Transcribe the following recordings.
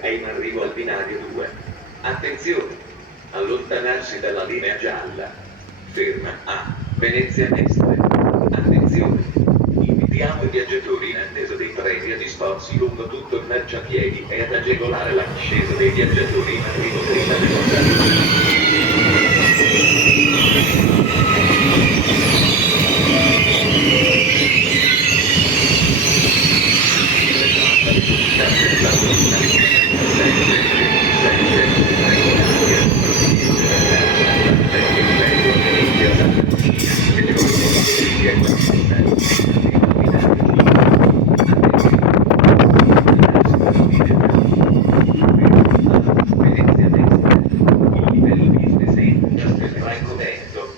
È in arrivo al binario 2. Attenzione! Allontanarsi dalla linea gialla. Ferma a Venezia Mestre. Attenzione! Invitiamo i viaggiatori in attesa dei treni a disporsi lungo tutto il marciapiedi e ad agevolare la discesa dei viaggiatori in arrivo prima dell'onda.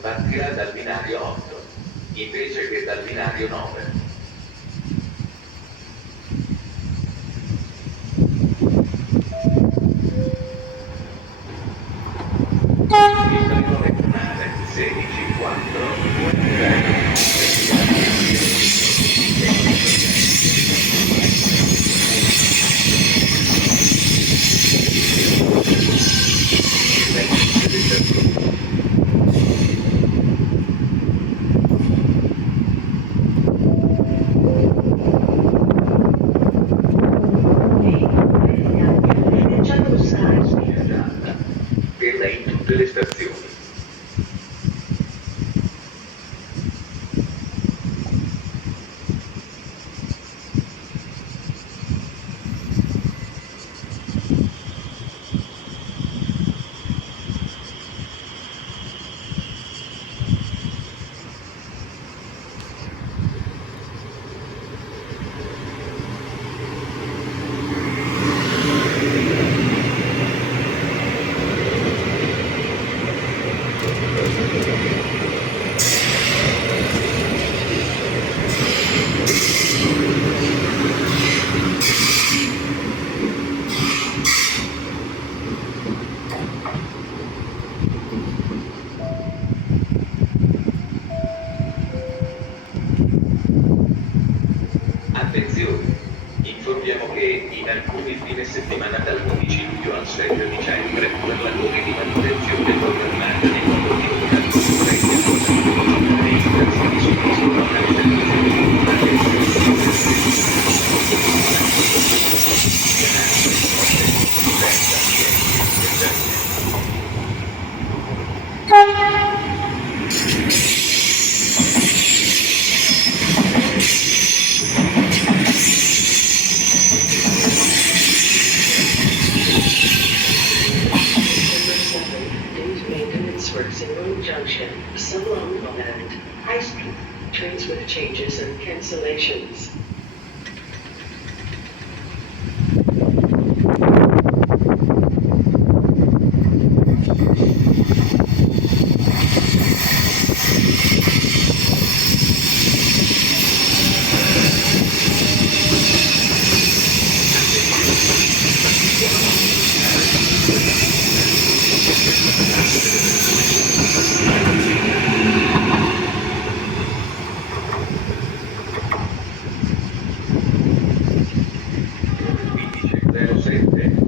Partirà dal binario 8, invece che dal binario 9. Il treno regionale 16-4. Ferma in tutte le stazioni. Attenzione! Informiamo che in alcuni fine settimana dal 15 luglio al 6 dicembre, per lavori di manutenzione programmata nei prodotti di alcuni treni a corso dei stazioni su questo Works in Road Junction, Summerall and High Street. Trains with changes and cancellations.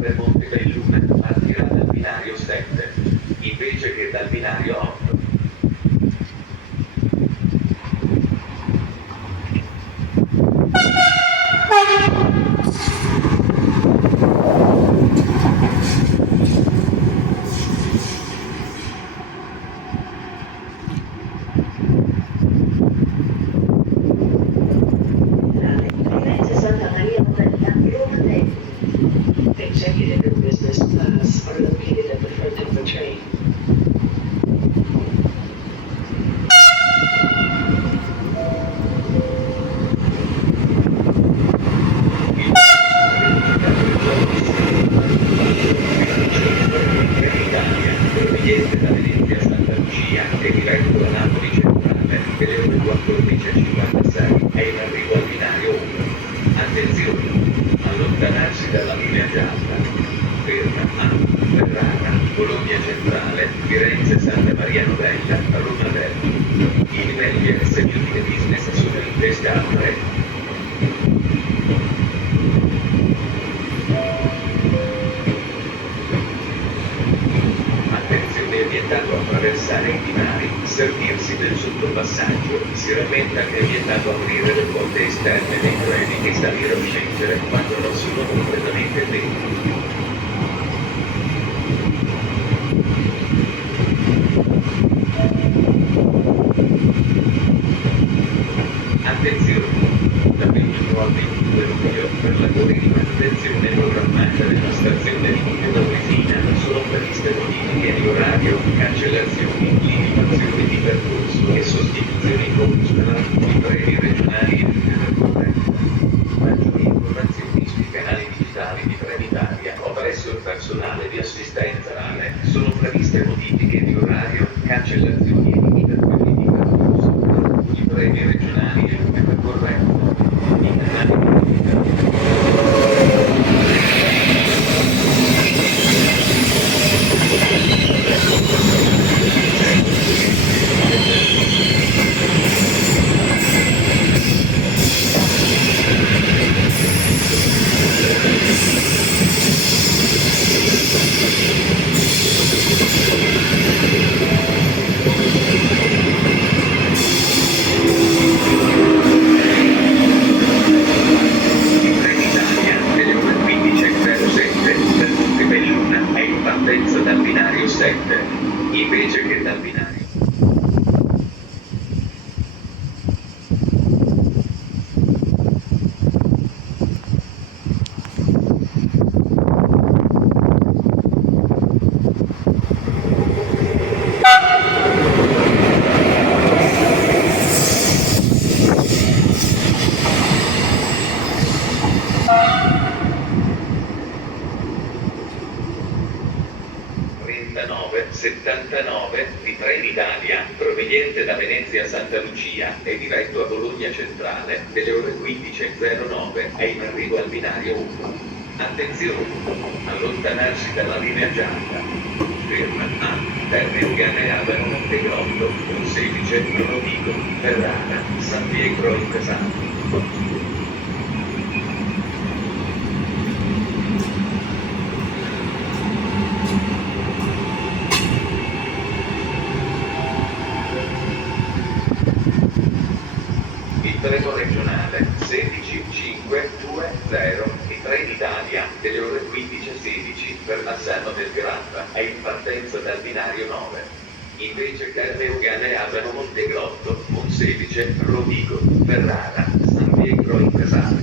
Per Montebelluna partirà vietato attraversare i binari, servirsi del sottopassaggio, si rammenta che è vietato aprire le porte esterne dei treni e salire o scendere quando non sono completamente pieni. Attenzione! Da 21 al 22 luglio, per lavori di manutenzione programmata della stazione di Montedoresina, sono previste modifiche di orario, cancellazioni, limitazioni di percorso e sostituzioni con i treni regionali e intercorrenti. Maggiori informazioni sui canali digitali di Trenitalia o presso il personale di assistenza RANE. Sono previste modifiche di orario, cancellazioni e limitazioni di percorso per alcuni treni regionali e intercorrenti. I canali digitali. In Trenitalia, delle ore 15.07, per Montebelluna è in partenza dal binario 7, invece che dal binario. (39 79) di Trenitalia, proveniente da Venezia Santa Lucia e diretto a Bologna Centrale, delle ore 15.09, è in arrivo al binario 1. Attenzione! Allontanarsi dalla linea gialla. Ferma a Termini Ganeavano Montegrotto, 16, Rovigo, Ferrara, San Pietro in Casale. Il treno regionale 16520 di Trenitalia, delle ore 15.16, per Massano del Grappa, è in partenza dal binario 9. Invece Termini Ganeavano Montegrotto, 16, Rovigo, Ferrara, San Pietro in Casale.